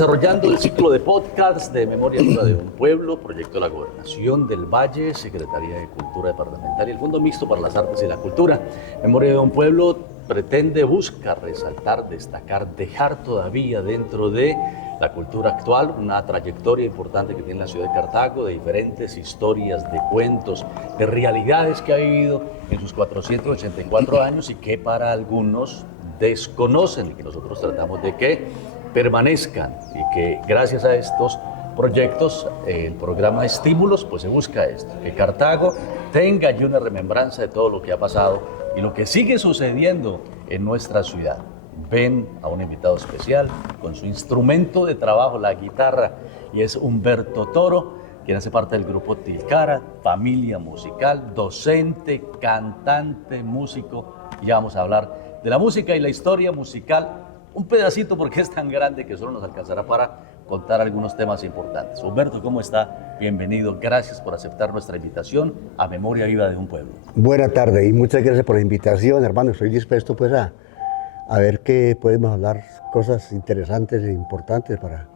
desarrollando el ciclo de podcasts de Memoria Viva de un Pueblo, proyecto de la Gobernación del Valle, Secretaría de Cultura Departamental y el Fondo Mixto para las Artes y la Cultura. Memoria de un Pueblo busca resaltar, destacar, dejar todavía dentro de la cultura actual una trayectoria importante que tiene la ciudad de Cartago, de diferentes historias, de cuentos, de realidades que ha vivido en sus 484 años y que para algunos desconocen y que nosotros tratamos de que permanezcan y que gracias a estos proyectos, el programa Estímulos, pues se busca esto, que Cartago tenga ya una remembranza de todo lo que ha pasado y lo que sigue sucediendo en nuestra ciudad. Ven a un invitado especial con su instrumento de trabajo, la guitarra, y es Humberto Toro, quien hace parte del grupo Tilcara, familia musical, docente, cantante, músico, y ya vamos a hablar de la música y la historia musical, un pedacito porque es tan grande que solo nos alcanzará para contar algunos temas importantes. Humberto, ¿cómo está? Bienvenido, gracias por aceptar nuestra invitación a Memoria Viva de un Pueblo. Buenas tardes y muchas gracias por la invitación, hermano. Estoy dispuesto pues a ver qué podemos hablar, cosas interesantes e importantes para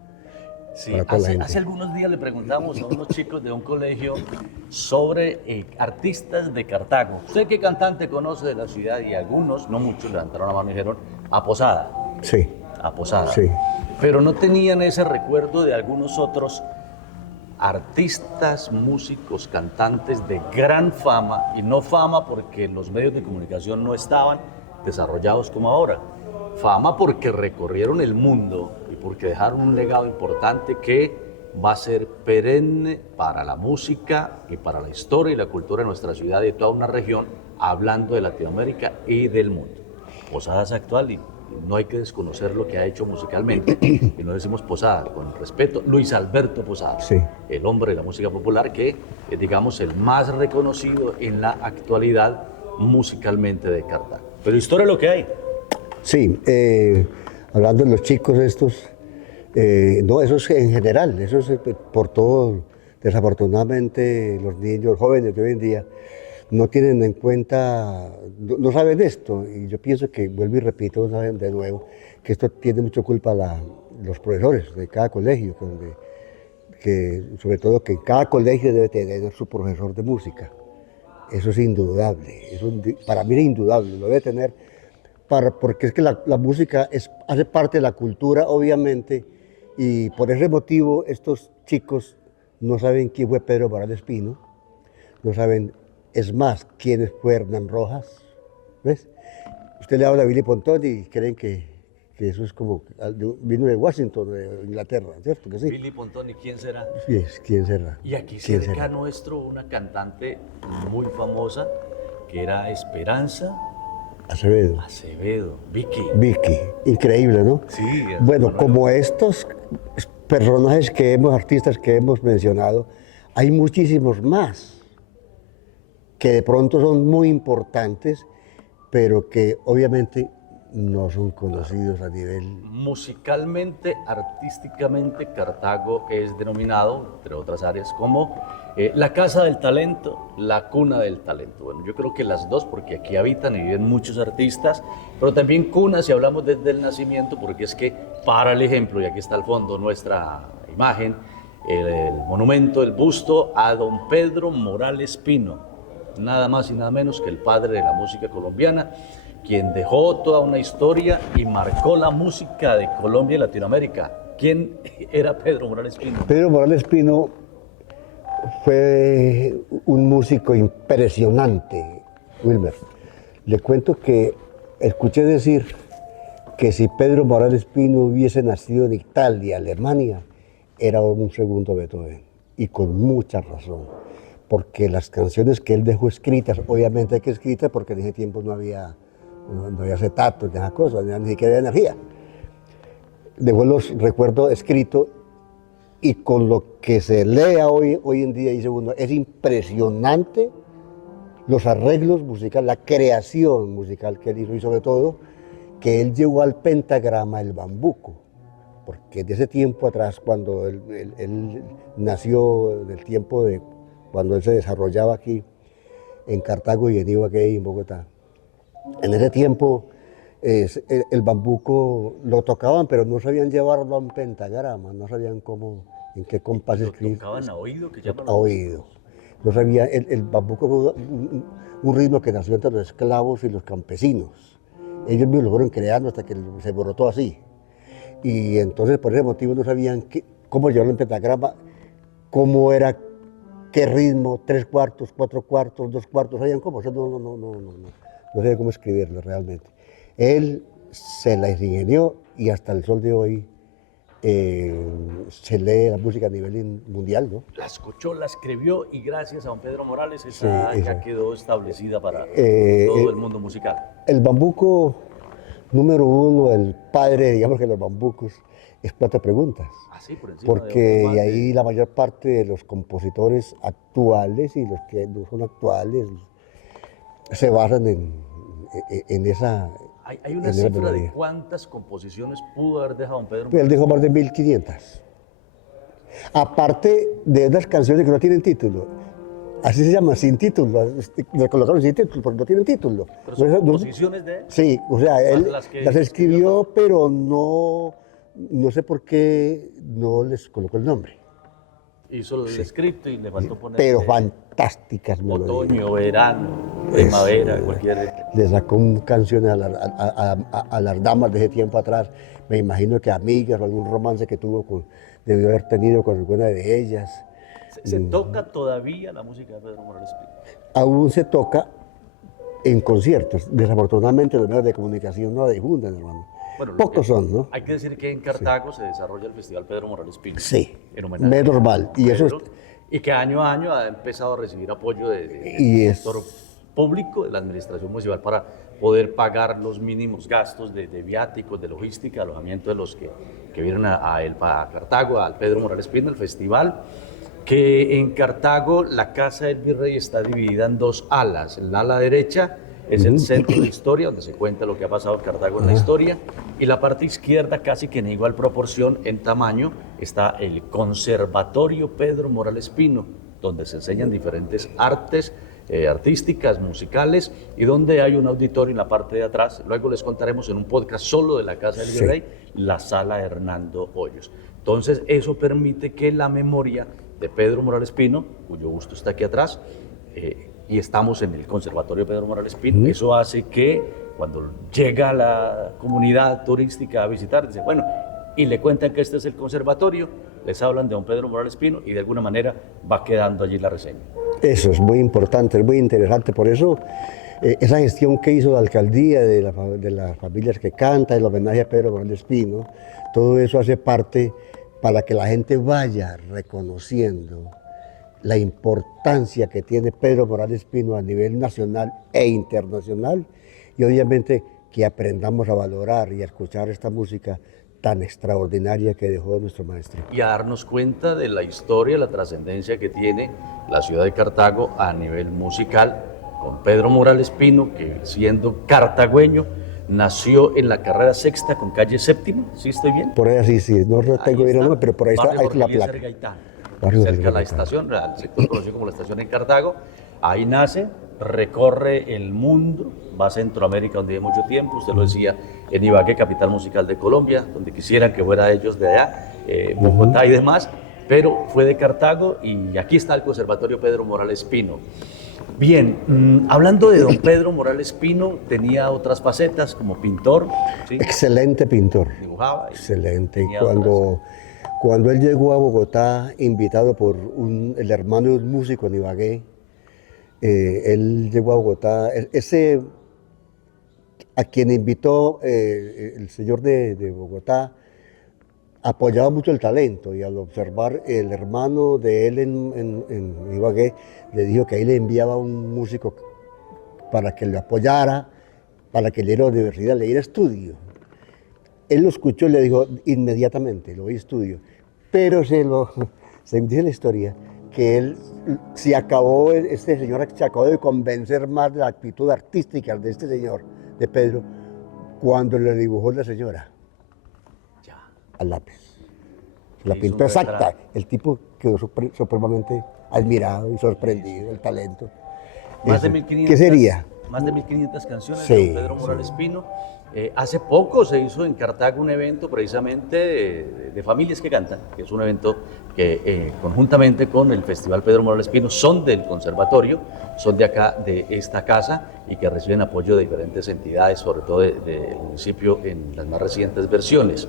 toda la gente. Hace algunos días le preguntamos a unos chicos de un colegio sobre artistas de Cartago. ¿Usted qué cantante conoce de la ciudad? Y algunos, no muchos, levantaron la mano y dijeron a Posada. Sí. A Posada. Sí. Pero no tenían ese recuerdo de algunos otros artistas, músicos, cantantes de gran fama, y no fama porque los medios de comunicación no estaban desarrollados como ahora. Fama porque recorrieron el mundo y porque dejaron un legado importante que va a ser perenne para la música y para la historia y la cultura de nuestra ciudad y de toda una región, hablando de Latinoamérica y del mundo. Posada es actual y no hay que desconocer lo que ha hecho musicalmente, y no decimos Posada, con respeto, Luis Alberto Posada, sí, el hombre de la música popular que es, digamos, el más reconocido en la actualidad musicalmente de Cartago. Pero historia es lo que hay. Sí, hablando de los chicos estos, no, eso es en general, eso es por todo. Desafortunadamente los niños jóvenes de hoy en día no tienen en cuenta, no saben esto, y yo pienso que, vuelvo y repito de nuevo, que esto tiene mucha culpa los profesores de cada colegio, que sobre todo que cada colegio debe tener su profesor de música. Eso es indudable, eso para mí es indudable, lo debe tener, porque es que la música hace parte de la cultura, obviamente, y por ese motivo estos chicos no saben quién fue Pedro Morales Pino, no saben. Es más, ¿quién fue Hernán Rojas? ¿Ves? Usted le habla a Billy Pontón y creen que eso es como, vino de Washington, de Inglaterra, ¿cierto que sí? Billy Pontón, ¿y quién será? ¿Quién será? Y aquí cerca nuestro, una cantante muy famosa, que era Esperanza Acevedo, Vicky, increíble, ¿no? Sí. Bueno, como estos personajes artistas que hemos mencionado, hay muchísimos más que de pronto son muy importantes, pero que obviamente no son conocidos a nivel... Musicalmente, artísticamente, Cartago es denominado, entre otras áreas, como la casa del talento, la cuna del talento. Bueno, yo creo que las dos, porque aquí habitan y viven muchos artistas, pero también cuna si hablamos desde el nacimiento, porque es que, para el ejemplo, y aquí está al fondo nuestra imagen, el monumento, el busto a don Pedro Morales Pino, nada más y nada menos que el padre de la música colombiana, quien dejó toda una historia y marcó la música de Colombia y Latinoamérica. ¿Quién era Pedro Morales Pino? Pedro Morales Pino fue un músico impresionante, Wilmer. Le cuento que escuché decir que si Pedro Morales Pino hubiese nacido en Italia, Alemania, era un segundo Beethoven, y con mucha razón. Porque las canciones que él dejó escritas, obviamente hay que escritas porque en ese tiempo no había acetatos, ni esas cosas, ni siquiera había energía. Dejó los recuerdos escritos y con lo que se lea hoy en día, dice uno, es impresionante los arreglos musicales, la creación musical que él hizo y sobre todo que él llevó al pentagrama el bambuco. Porque de ese tiempo atrás, cuando él nació, del tiempo de cuando él se desarrollaba aquí en Cartago y en Ibagué y en Bogotá. En ese tiempo el bambuco lo tocaban, pero no sabían llevarlo a un pentagrama, no sabían cómo, en qué compás Lo escribir. tocaban a oído, que llaman A los oído. No sabía, el bambuco fue un ritmo que nació entre los esclavos y los campesinos. Ellos mismos lo fueron creando hasta que se brotó así. Y entonces por ese motivo no sabían cómo llevarlo en pentagrama, cómo era, qué ritmo, 3/4, 4/4, 2/4, sabían cómo. O sea, no sabían cómo escribirlo realmente. Él se la ingenió y hasta el sol de hoy se lee la música a nivel mundial, ¿no? La escuchó, la escribió y gracias a don Pedro Morales esa Sí, ya quedó establecida para Eh, todo eh, el mundo musical. El bambuco número uno, el padre, digamos que los bambucos, es Cuatro Preguntas. Así por encima Porque de otros más de ahí la mayor parte de los compositores actuales y los que no son actuales se basan en esa. Hay una en esa cifra de melodía. cuántas composiciones pudo haber dejado don Pedro Pues él Morales. dejó más de 1500. Aparte de unas canciones que no tienen título. Así se llaman, sin título. Le colocaron sin título porque no tienen título. Pero son No- composiciones de él. Sí, o sea, él las que las escribió, pero no sé por qué no les colocó el nombre. Hizo el escrito y le faltó poner Pero fantásticas melodías. otoño, verano, primavera, cualquier. Le sacó canciones a las damas de ese tiempo atrás. Me imagino que amigas o algún romance que debió haber tenido con alguna de ellas. Se toca todavía la música de Pedro Morales Pinto. Aún se toca en conciertos. Desafortunadamente los medios de comunicación no difunden, hermano. Bueno, Pocos son, ¿no? Hay que decir que en Cartago se desarrolla el Festival Pedro Morales Pinto. Sí, En homenaje es normal. a Y eso Pedro, y que año a año ha empezado a recibir apoyo Y del es- sector público, de la administración municipal, para poder pagar los mínimos gastos de viáticos, de logística, alojamiento de los que vienen a Cartago, al Pedro Morales Pinto, el festival. Que en Cartago la Casa del Virrey está dividida en dos alas. El ala derecha es el centro de historia, donde se cuenta lo que ha pasado en Cartago en la historia, y la parte izquierda, casi que en igual proporción en tamaño, está el Conservatorio Pedro Morales Pino, donde se enseñan diferentes artes artísticas, musicales, y donde hay un auditorio en la parte de atrás. Luego les contaremos en un podcast solo de la Casa del Virrey, la Sala Hernando Hoyos. Entonces, eso permite que la memoria de Pedro Morales Pino, cuyo busto está aquí atrás, y estamos en el Conservatorio Pedro Morales Pino, eso hace que cuando llega la comunidad turística a visitar, dice, bueno, y le cuentan que este es el conservatorio, les hablan de don Pedro Morales Pino y de alguna manera va quedando allí la reseña. Eso es muy importante, es muy interesante. Por eso, esa gestión que hizo la alcaldía de las familias que cantan, el homenaje a Pedro Morales Pino, todo eso hace parte para que la gente vaya reconociendo la importancia que tiene Pedro Morales Pino a nivel nacional e internacional, y obviamente que aprendamos a valorar y a escuchar esta música tan extraordinaria que dejó nuestro maestro. Y a darnos cuenta de la historia, la trascendencia que tiene la ciudad de Cartago a nivel musical, con Pedro Morales Pino, que siendo cartagüeño, nació en la carrera sexta con calle séptima, ¿sí estoy bien? Por ahí sí, no tengo Ahí bien el está, nombre, pero por ahí está, barrio ahí está la Jorge Eliezer placa. Gaitán, Barrio cerca de la Gaitán. estación, el sector conocido como la estación en Cartago. Ahí nace, recorre el mundo, va a Centroamérica donde vive mucho tiempo, usted lo decía, en Ibagué, capital musical de Colombia, donde quisieran que fuera ellos de allá, Bogotá y demás, pero fue de Cartago y aquí está el Conservatorio Pedro Morales Pino. Bien, hablando de don Pedro Morales Pino, tenía otras facetas como pintor, ¿sí? Excelente pintor. Dibujaba. Excelente. Y tenía otras. cuando él llegó a Bogotá, invitado por el hermano de un músico en Ibagué, él llegó a Bogotá, a quien invitó el señor de Bogotá, apoyaba mucho el talento, y al observar el hermano de él en Ibagué, le dijo que ahí le enviaba un músico para que lo apoyara, para que le diera universidad, le diera estudio. Él lo escuchó y le dijo inmediatamente, lo voy a estudio. Pero según dice la historia, que él este señor se acabó de convencer más de la actitud artística de este señor, de Pedro, cuando le dibujó la señora Ya. al lápiz. La Hizo pintó un exacta. retrato. El tipo quedó supremamente admirado y sorprendido del talento. Más de Eso. 1500. ¿Qué sería? más de 1.500 canciones Sí, de Pedro Morales sí. Pino. Hace poco se hizo en Cartago un evento precisamente de familias que cantan, que es un evento que conjuntamente con el Festival Pedro Morales Pino son del conservatorio, son de acá, de esta casa, y que reciben apoyo de diferentes entidades, sobre todo del municipio en las más recientes versiones.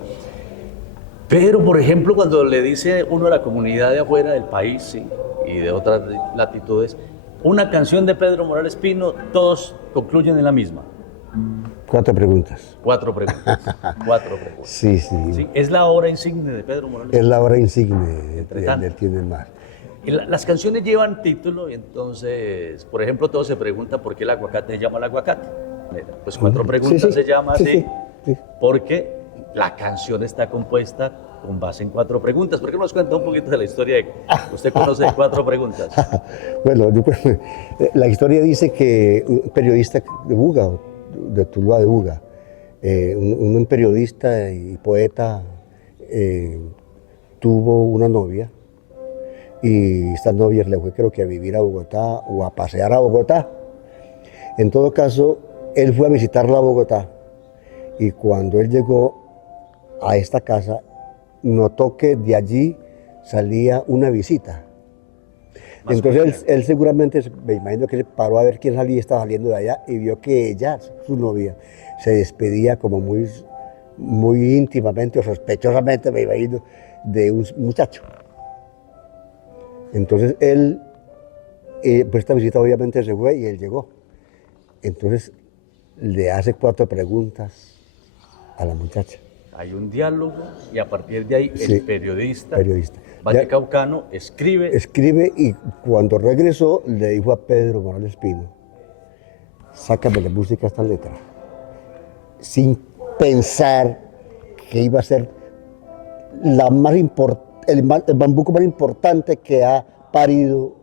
Pero, por ejemplo, cuando le dice uno a la comunidad de afuera del país, sí, y de otras latitudes, una canción de Pedro Morales Pino, todos concluyen en la misma. 4 preguntas. 4 preguntas. 4 preguntas. Sí, sí. Sí, es la obra insignia de Pedro Morales Es Pino. la obra insigne Entre tanto. del Tiene Mar. Y las canciones llevan título, y entonces, por ejemplo, todo se pregunta por qué el aguacate se llama el aguacate. Pues 4 preguntas Sí, sí. se llama Sí, así, sí, sí. porque la canción está compuesta con base en 4 preguntas. ¿Por qué no nos cuenta un poquito de la historia que usted conoce de 4 preguntas? Bueno, la historia dice que un periodista de Buga, de Tuluá de Buga, un periodista y poeta tuvo una novia, y esta novia le fue, creo que a vivir a Bogotá o a pasear a Bogotá. En todo caso, él fue a visitarla a Bogotá, y cuando él llegó a esta casa, notó que de allí salía una visita. Entonces él seguramente, me imagino que se paró a ver quién salía, estaba saliendo de allá, y vio que ella, su novia, se despedía como muy, muy íntimamente o sospechosamente, me imagino, de un muchacho. Entonces él, pues esta visita obviamente se fue y él llegó. Entonces le hace 4 preguntas a la muchacha. Hay un diálogo y a partir de ahí Sí, el periodista, periodista. vallecaucano escribe. Escribe, y cuando regresó le dijo a Pedro Morales Pino: sácame la música a esta letra, sin pensar que iba a ser el bambuco más importante que ha parido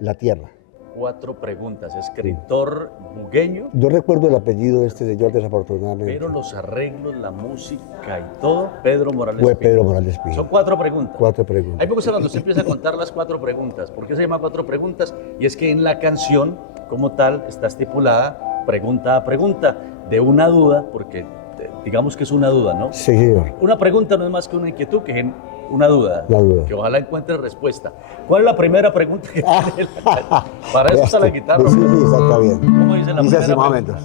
la tierra. 4 preguntas, escritor bugueño, Yo recuerdo el apellido de este señor, desafortunadamente. pero los arreglos, la música y todo, Pedro Morales Fue Pino. Pedro Morales Pino. Son 4 preguntas. 4 preguntas. Ahí me gusta cuando usted empieza a contar las 4 preguntas. ¿Por qué se llama 4 preguntas? Y es que en la canción, como tal, está estipulada pregunta a pregunta, de una duda, porque digamos que es una duda, ¿no? Sí, señor. Una pregunta no es más que una inquietud, que es una duda, La duda. que ojalá encuentre respuesta. ¿Cuál es la primera pregunta que tiene la canción? Para eso está la guitarra. Sí, sí, está bien. ¿Cómo dice la Dice así primera más o menos.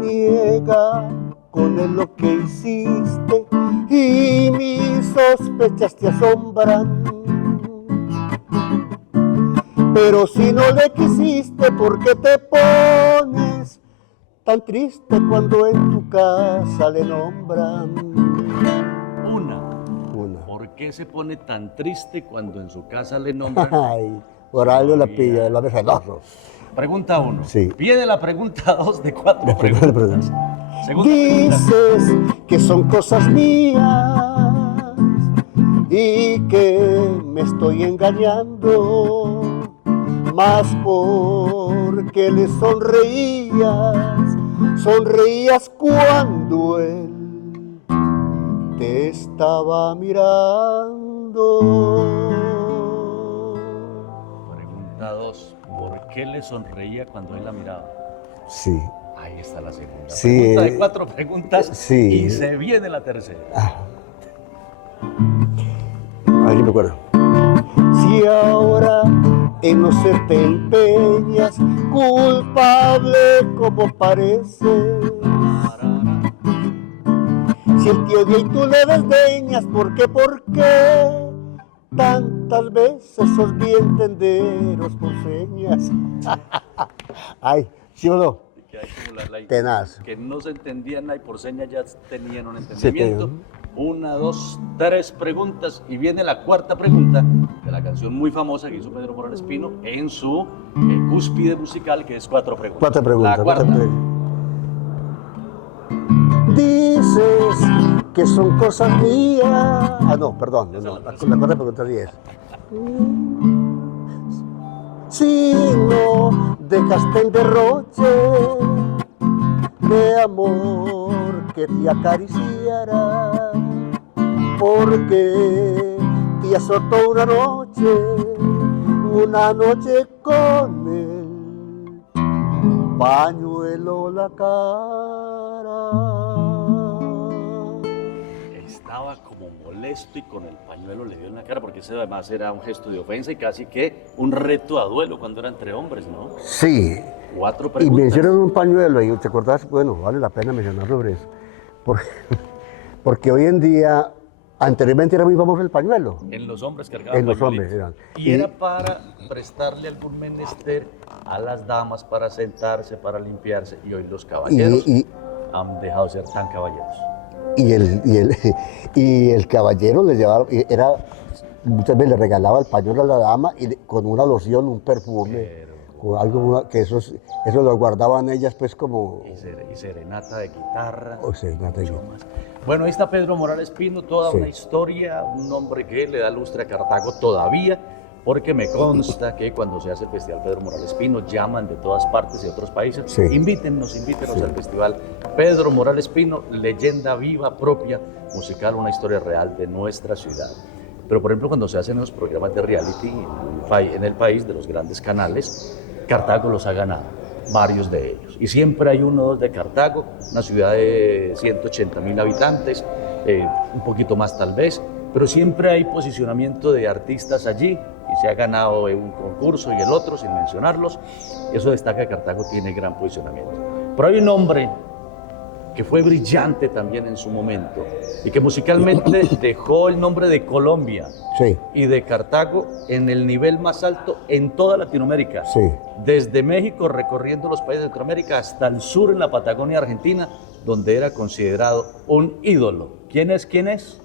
Niega con él lo que hiciste, y mis sospechas te asombran. Pero si no le quisiste, ¿por qué te pones tan triste cuando en tu casa le nombran? Una. ¿Por qué se pone tan triste cuando en su casa le nombran? Ay, por algo la pilla, el hombre celoso. Pregunta 1. Sí. Viene la pregunta 2 de 4 La primera preguntas. pregunta. Segunda pregunta. Dices que son cosas mías y que me estoy engañando, más porque le sonreías cuando él te estaba mirando. Pregunta 2. ¿Por qué le sonreía cuando él la miraba? Sí. Ahí está la segunda. Sí, Pregunta de 4 preguntas, sí. y se viene la tercera. A ver si me acuerdo. Si ahora en no ser te empeñas, culpable como pareces, si él te odia y tú le desdeñas, ¿por qué tantas veces sos bien tenderos por señas? Ay, ¿sí o no? Que hay como Tenaz. que no se entendían nada y por señas ya tenían un entendimiento. Sí, 1, 2, 3 preguntas, y viene la 4ª pregunta de la canción muy famosa que hizo Pedro Morales Pino en su cúspide musical, que es 4 preguntas. 4 preguntas. La 4ª. Dices que son cosas mías. Ah, no, perdón. No, la 4ª pregunta sí es: si no dejaste el derroche de amor que te acariciara, porque te azotó una noche una noche con él, pañuelo la cara. Estaba como molesto y con el pañuelo le dio en la cara, porque ese además era un gesto de ofensa y casi que un reto a duelo cuando era entre hombres, ¿no? Sí, 4 y preguntas. me hicieron un pañuelo y te acordás, bueno, vale la pena mencionar sobre eso, porque hoy en día, anteriormente era muy famoso el pañuelo. En los hombres cargaban En los pañuelitos. hombres, eran. Y era para prestarle algún menester a las damas para sentarse, para limpiarse. Y hoy los caballeros han dejado de ser tan caballeros. Y el caballero le llevaba, muchas veces le regalaba el pañuelo a la dama y con una loción, un perfume, con algo que eso lo guardaban ellas pues como... Y serenata de guitarra. O serenata de mucho guitarra. más. Bueno, ahí está Pedro Morales Pino, toda Sí. una historia, un hombre que le da lustre a Cartago todavía, porque me consta que cuando se hace el Festival Pedro Morales Pino llaman de todas partes y de otros países. Sí. Invítennos Sí. al Festival Pedro Morales Pino, leyenda viva, propia, musical, una historia real de nuestra ciudad. Pero por ejemplo, cuando se hacen los programas de reality en el país, de los grandes canales, Cartago los ha ganado, varios de ellos. Y siempre hay uno o dos de Cartago, una ciudad de 180.000 habitantes, un poquito más tal vez, pero siempre hay posicionamiento de artistas allí y se ha ganado un concurso y el otro, sin mencionarlos. Eso destaca que Cartago tiene gran posicionamiento. Pero hay un hombre que fue brillante también en su momento y que musicalmente dejó el nombre de Colombia Sí, y de Cartago en el nivel más alto en toda Latinoamérica. sí. Desde México, recorriendo los países de Centroamérica, hasta el sur en la Patagonia Argentina, donde era considerado un ídolo. ¿Quién es? ¿Quién es?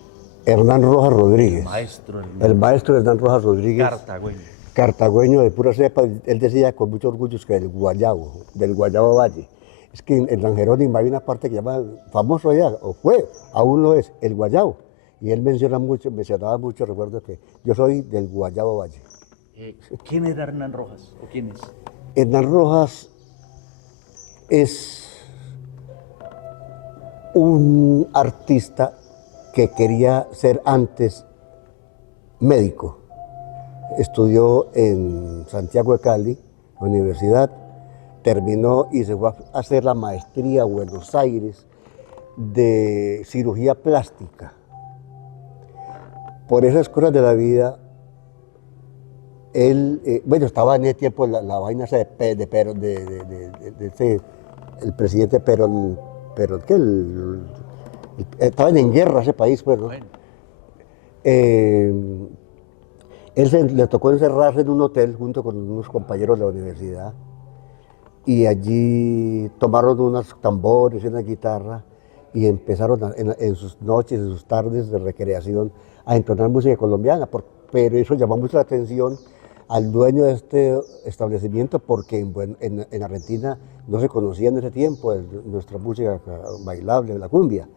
Hernán Rojas Rodríguez. Maestro El maestro Hernán Rojas Rodríguez. cartagüeño. Cartagüeño de pura cepa, él decía con mucho orgullo que del Guayabo Valle. Es que en San Jerónimo hay una parte que llama, famoso allá, o fue, aún lo es, el Guayabo. Y él mencionaba mucho, recuerdo que yo soy del Guayabo Valle. ¿Quién era Hernán Rojas? ¿O quién es? Hernán Rojas es un artista que quería ser antes médico. Estudió en Santiago de Cali, la universidad, terminó y se fue a hacer la maestría a Buenos Aires de cirugía plástica. Por esas cosas de la vida, él, bueno, estaba en ese tiempo la vaina esa de Perón, el presidente Perón, estaban en guerra ese país, pues, ¿no? Bueno, Le tocó encerrarse en un hotel junto con unos compañeros de la universidad y allí tomaron unos tambores y una guitarra y empezaron en sus noches, en sus tardes de recreación a entonar música colombiana, pero eso llamó mucho la atención al dueño de este establecimiento porque en Argentina no se conocía en ese tiempo nuestra música bailable, la cumbia.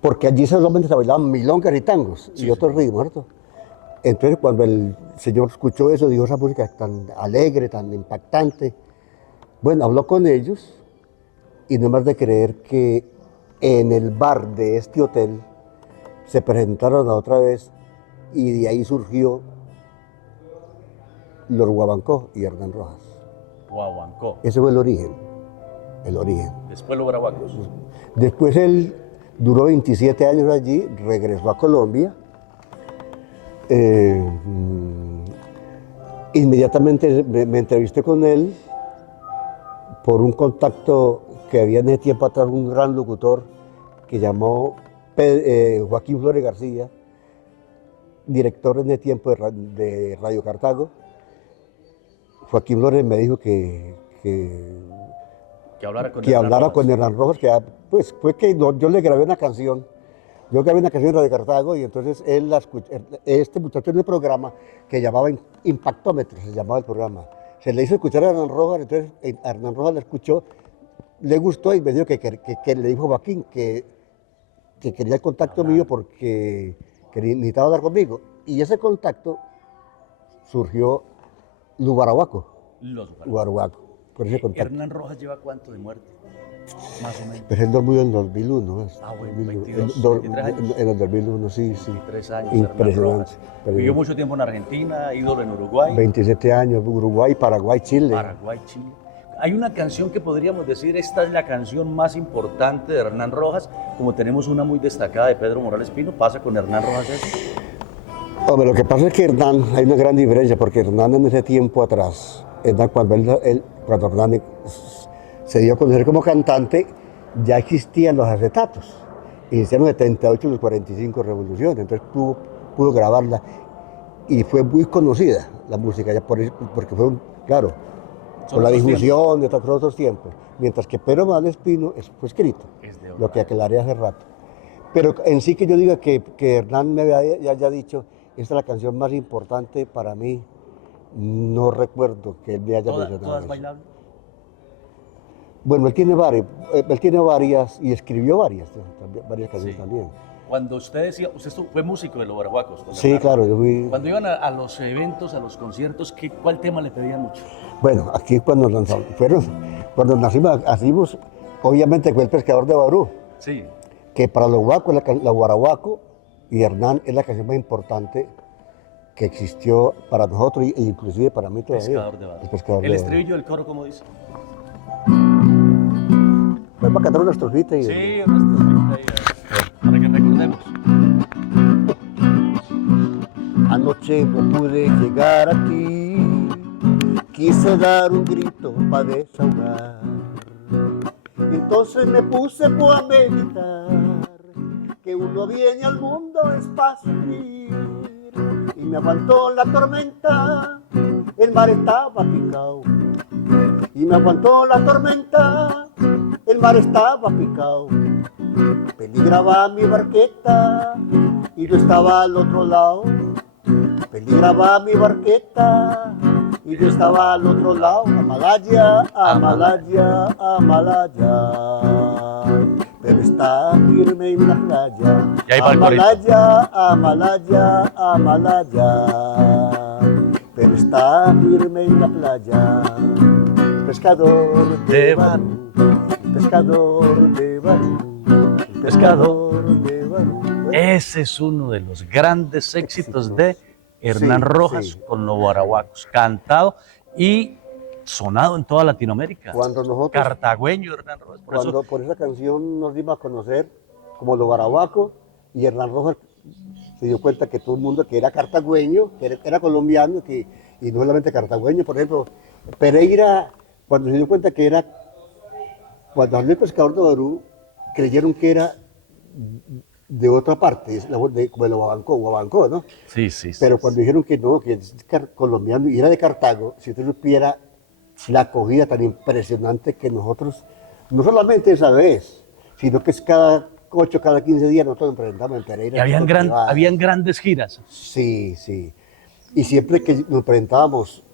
Porque allí solamente se bailaban milongas y tangos y otros ritmos, ¿cierto? Entonces cuando el señor escuchó eso, dijo, esa música es tan alegre, tan impactante. Bueno, habló con ellos y no es más de creer que en el bar de este hotel se presentaron otra vez y de ahí surgió los Guabancó y Hernán Rojas. Guaguancó. Ese fue el origen, el origen. Después los brahuacos. Después él duró 27 años allí, regresó a Colombia. Inmediatamente me entrevisté con él por un contacto que había en ese tiempo atrás, un gran locutor que llamó Joaquín Flores García, director en ese tiempo de Radio Cartago. Joaquín Flores me dijo que hablara con Hernán Rojas, pues fue que yo le grabé una canción. Yo grabé una canción en Radio Cartago y entonces él la escuchó. Este muchacho en el programa que llamaba Impactómetro, se llamaba el programa. Se le hizo escuchar a Hernán Rojas, entonces Hernán Rojas la escuchó, le gustó y me dijo que le dijo a Joaquín que quería el contacto mío porque necesitaba hablar conmigo. Y ese contacto surgió Los Guarahuaco, por ese contacto. ¿Hernán Rojas lleva cuánto de muerte? Más o menos. Pero él murió en 2001. ¿no? Ah, bueno, 2001. 23 años. En el 2001, sí, sí. 23 años, Impresionante. Hernán Rojas. Vivió mucho tiempo en Argentina, ídolo en Uruguay, 27 años, Uruguay, Paraguay, Chile. Paraguay, Chile. Hay una canción que podríamos decir, esta es la canción más importante de Hernán Rojas, como tenemos una muy destacada de Pedro Morales Pino, pasa con Hernán Rojas eso. Hombre, lo que pasa es que Hernán, hay una gran diferencia, porque Hernán en ese tiempo atrás, cuando Hernán se dio a conocer como cantante, ya existían los acetatos. Iniciaron en 78 los 45 revoluciones, entonces pudo grabarla y fue muy conocida la música, ya porque fue, claro, por la difusión de otros tiempos. Mientras que Pedro Morales Pino fue escrito, lo que aclaré hace rato. Pero en sí que yo diga que Hernán me haya dicho, esta es la canción más importante para mí, no recuerdo que él me haya mencionado ¿Todas eso. bailables? Bueno, él tiene varias y escribió varias canciones también. Cuando usted decía, usted fue músico de los Guaraguacos. Sí, claro, yo fui. Cuando iban a los eventos, a los conciertos, ¿cuál tema le pedían mucho? Bueno, aquí cuando nacimos, obviamente fue El Pescador de Barú, Sí. que para los guacos, la Guaraguaco y Hernán es la canción más importante que existió para nosotros e inclusive para mí todavía. Pescador de Barú. El Pescador El de estribillo del coro, ¿cómo dice? Barú. Para cantar una estrofita y... Sí, una estrofita ahí, para que recordemos. Anoche no pude llegar a ti, quise dar un grito para desahogar. Entonces me puse a meditar, que uno viene al mundo es para sufrir. Y me aguantó la tormenta, el mar estaba picado. Y me aguantó la tormenta, el mar estaba picado. Peligraba mi barqueta y yo estaba al otro lado. Peligraba mi barqueta y yo estaba al otro lado. Amalaya, Amalaya, Amalaya, pero está firme en la playa. Y ahí va el corito. Amalaya, Amalaya, Amalaya, pero está firme en la playa. Pescador de Barú, pescador de Barú, pescador de Barú. Ese es uno de los grandes éxitos de Hernán Rojas con los Guaraguacos, cantado y sonado en toda Latinoamérica. Cuando nosotros, Cartagüeño Hernán Rojas. por esa canción nos dimos a conocer como los Guaraguacos, y Hernán Rojas se dio cuenta que todo el mundo que era cartagüeño, que era colombiano, y no solamente cartagüeño, por ejemplo, Pereira, cuando se dio cuenta que era, cuando salió El Pescador de Barú, creyeron que era de otra parte, como de Guabancó, ¿no? Sí, sí, sí. Pero cuando dijeron que no, que es colombiano y era de Cartago, si usted supiera la acogida tan impresionante que nosotros, no solamente esa vez, sino que es cada 8, cada 15 días nosotros nos presentamos en Pereira. Y habían grandes giras. Sí, sí. Y siempre que nos presentábamos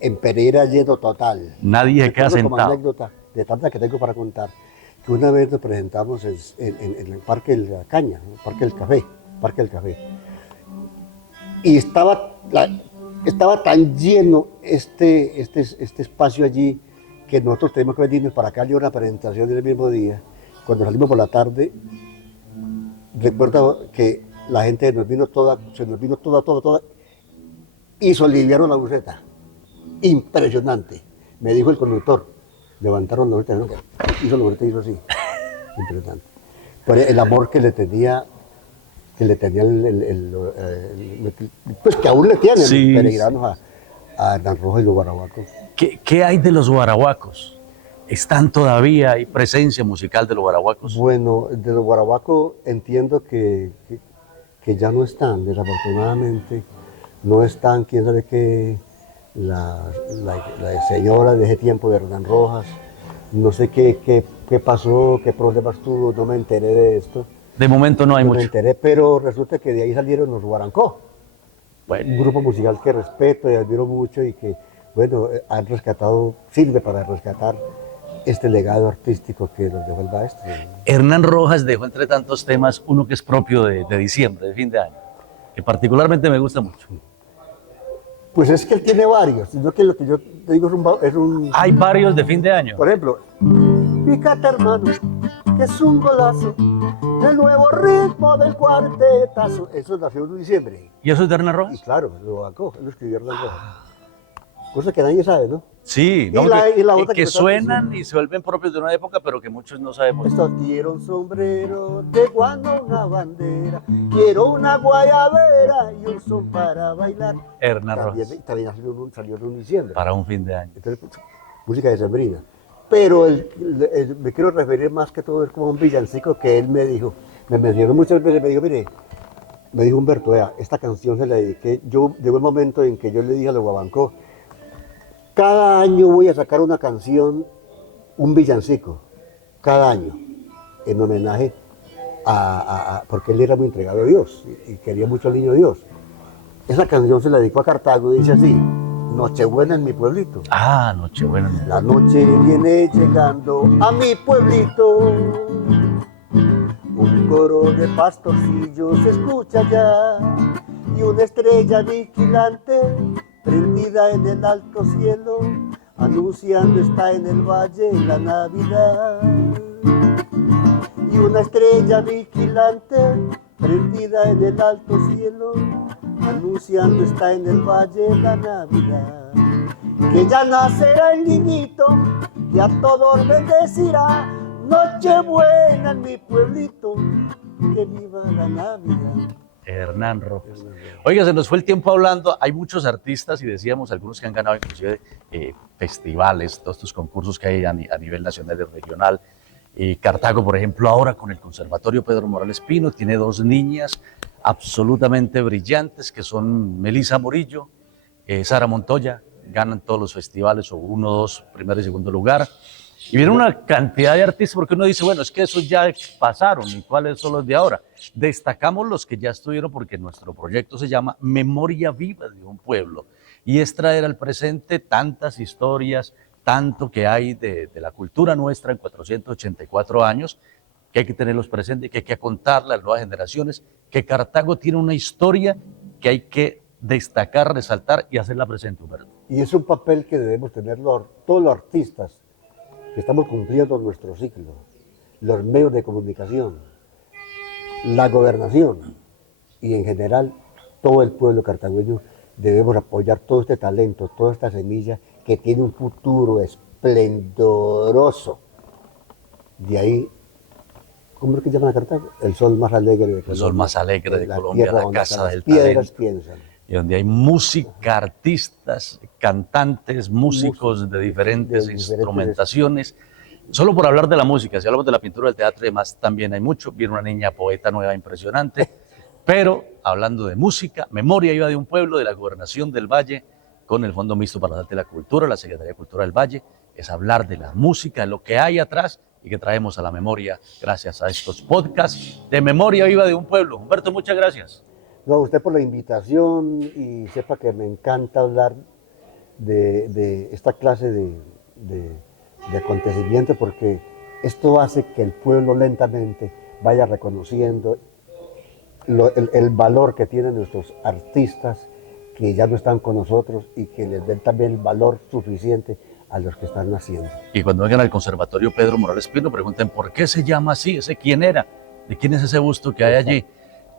en Pereira, lleno total. Nadie se queda Recuerdo como sentado. anécdota de tantas que tengo para contar, que una vez nos presentamos en el Parque de la Caña, el Parque del Café. Y estaba tan lleno este espacio allí que nosotros tenemos que venirnos para acá y una presentación el mismo día. Cuando salimos por la tarde, recuerdo que la gente se nos vino toda, y soliviaron la buceta. Impresionante. Me dijo el conductor, levantaron la buceta, hizo la buceta y hizo así. Impresionante. Por el amor que le tenía pues que aún le tienen Sí, los peregrinos a Hernán Rojas y los Guaraguacos. ¿Qué hay de los Guaraguacos? ¿Están todavía, hay presencia musical de los Guaraguacos? Bueno, de los Guaraguacos entiendo que ya no están, desafortunadamente. No están, quién sabe qué, la señora de ese tiempo de Hernán Rojas. No sé qué pasó, qué problemas tuvo, no me enteré de esto. De momento no hay mucho. Me enteré, pero resulta que de ahí salieron los Guarancó. Bueno. Un grupo musical que respeto y admiro mucho y que, bueno, sirve para rescatar este legado artístico que nos dejó el maestro. Hernán Rojas dejó entre tantos temas uno que es propio de diciembre, de fin de año, que particularmente me gusta mucho. Pues es que él tiene varios, sino que lo que yo te digo es un... Hay varios de fin de año. Por ejemplo, Fíjate, hermano, que es un golazo, el nuevo ritmo del cuartetazo. Eso nació en diciembre. ¿Y eso es de Hernán Y Rojas? claro, lo bancó, él lo escribió Hernán Rojas. Cosa que nadie sabe, ¿no? Sí, Y no, la otra que me estás suenan diciendo. y se vuelven propios de una época, pero que muchos no sabemos. Esto, quiero un sombrero de guano, una bandera, quiero una guayabera y un son para bailar. Hernán Rojas, También salió en un diciembre. para un fin de año. Entonces, pues, música decembrina. Pero me quiero referir más que todo es como un villancico que él me dijo, me mencionó muchas veces, me dijo, mire, me dijo Humberto, vea, esta canción se la dediqué, llegó el momento en que yo le dije a los Guabancó, cada año voy a sacar una canción, un villancico, cada año, en homenaje porque él era muy entregado a Dios y quería mucho al niño Dios. Esa canción se la dedicó a Cartago y dice así, Nochebuena en mi pueblito. Ah, Nochebuena. La noche viene llegando a mi pueblito, un coro de pastorcillos se escucha ya y una estrella vigilante prendida en el alto cielo, anunciando está en el valle la Navidad. Y una estrella vigilante prendida en el alto cielo, anunciando está en el valle la Navidad. Que ya nacerá el niñito, que a todos bendecirá, Nochebuena en mi pueblito, que viva la Navidad. Hernán Rojas. Oiga, se nos fue el tiempo hablando. Hay muchos artistas y decíamos algunos que han ganado inclusive festivales, todos estos concursos que hay a nivel nacional y regional. Cartago, por ejemplo, ahora con el Conservatorio Pedro Morales Pino, tiene dos niñas absolutamente brillantes que son Melissa Morillo, Sara Montoya, ganan todos los festivales, o uno, dos, primero y segundo lugar. Y viene una cantidad de artistas, porque uno dice, bueno, es que esos ya pasaron, ¿y cuáles son los de ahora? Destacamos los que ya estuvieron, porque nuestro proyecto se llama Memoria Viva de un Pueblo, y es traer al presente tantas historias, tanto que hay de la cultura nuestra en 484 años, que hay que tenerlos presentes, que hay que contarle a las nuevas generaciones, que Cartago tiene una historia que hay que destacar, resaltar y hacerla presente, Humberto. Y es un papel que debemos tener todos los artistas que estamos cumpliendo nuestro ciclo, los medios de comunicación, la gobernación y en general todo el pueblo cartagüeño. Debemos apoyar todo este talento, toda esta semilla que tiene un futuro esplendoroso. De ahí, ¿cómo es que llaman a Cartago? El sol más alegre de Colombia. El sol más alegre de Colombia, la casa del piedras talento. Piensan. Y donde hay música, artistas, cantantes, músicos de diferentes instrumentaciones. Solo por hablar de la música, si hablamos de la pintura, del teatro y demás, también hay mucho. Viene una niña poeta nueva impresionante. Pero hablando de música, Memoria Viva de un Pueblo, de la Gobernación del Valle, con el Fondo Mixto para las Artes de la Cultura, la Secretaría de Cultura del Valle, es hablar de la música, de lo que hay atrás y que traemos a la memoria gracias a estos podcasts de Memoria Viva de un Pueblo. Humberto, muchas gracias. No, a usted por la invitación y sepa que me encanta hablar de esta clase de acontecimientos porque esto hace que el pueblo lentamente vaya reconociendo el valor que tienen nuestros artistas que ya no están con nosotros y que les den también el valor suficiente a los que están naciendo. Y cuando vengan al Conservatorio Pedro Morales Pino, pregunten por qué se llama así, ese quién era, de quién es ese busto que hay allí.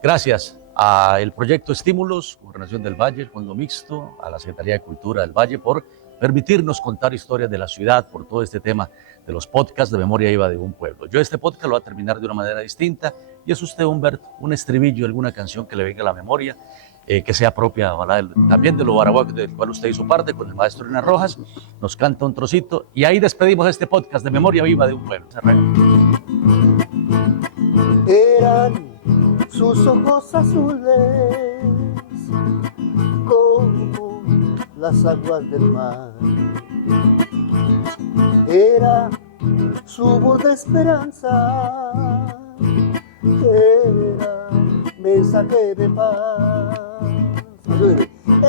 Gracias al proyecto Estímulos, Gobernación del Valle, el Fondo Mixto, a la Secretaría de Cultura del Valle por permitirnos contar historias de la ciudad, por todo este tema de los podcasts de Memoria Viva de un Pueblo. Yo este podcast lo voy a terminar de una manera distinta y es usted, Humberto, un estribillo, alguna canción que le venga a la memoria, que sea propia también de lo baraguá del cual usted hizo parte con el maestro Hernán Rojas, nos canta un trocito y ahí despedimos este podcast de Memoria Viva de un Pueblo. Eran sus ojos azules como las aguas del mar, era su voz de esperanza, era mensaje de paz.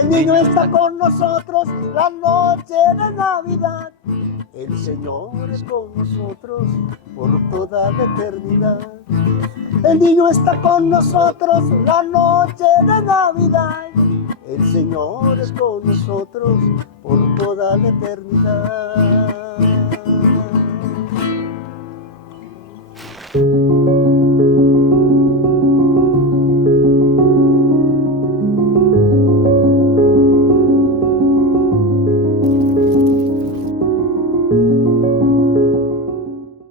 El niño está con nosotros la noche de Navidad, el Señor es con nosotros por toda la eternidad. El niño está con nosotros la noche de Navidad, el Señor es con nosotros por toda la eternidad. Chao.